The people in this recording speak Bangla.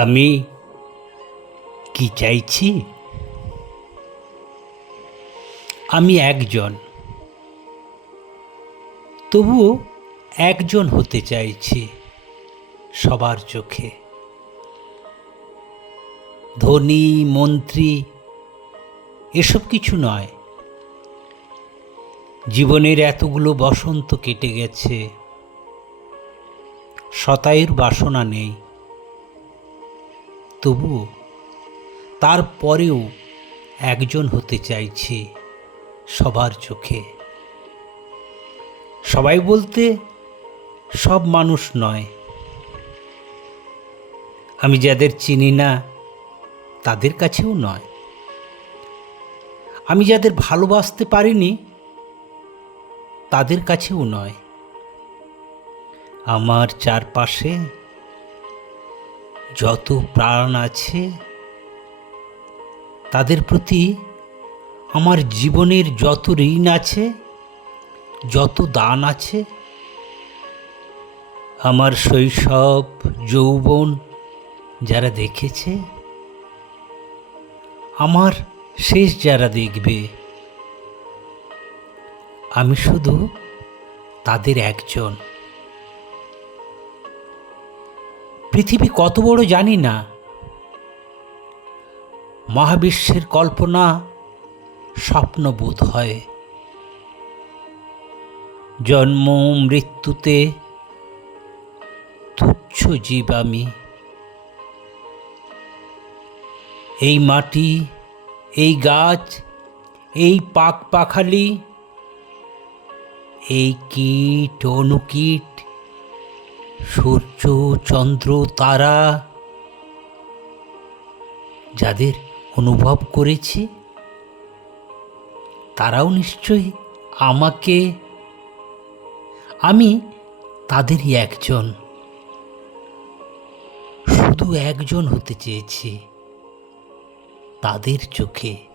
আমি কি চাইছি? আমি একজন। তবু একজন হতে চাইছি সবার চোখে। ধনী, মন্ত্রী, এসব কিছু নয়। জীবনের এতগুলো বসন্ত কেটে গেছে। শতায়ের বাসনা নেই। তবু তারপরেও একজন হতে চাইছি সবার চোখে। সবাই বলতে সব মানুষ নয়। আমি যাদের চিনি না, তাদের কাছেও নয়। আমি যাদের ভালোবাসতে পারিনি, তাদের কাছেও নয়। আমার চারপাশে যত প্রাণ আছে, তাদের প্রতি আমার জীবনের যত ঋণ আছে, যত দান আছে, আমার শৈশব, যৌবন যারা দেখেছে, আমার শেষ যারা দেখবে, আমি শুধু তাদের একজন। পৃথিবী কত বড় জানি না। মহাবিশ্বের কল্পনা স্বপ্ন বোধ হয়। জন্ম, মৃত্যুতে তুচ্ছ জীব আমি। এই মাটি, এই গাছ, এই পাক পাখালি, এই কীট, অনুকীট সূর্য, চন্দ্র, তারা যাদের অনুভব করেছি, তারাও নিশ্চয়ই আমাকে, আমি তাদেরই একজন। শুধু একজন হতে চেয়েছি, তাদের চোখে।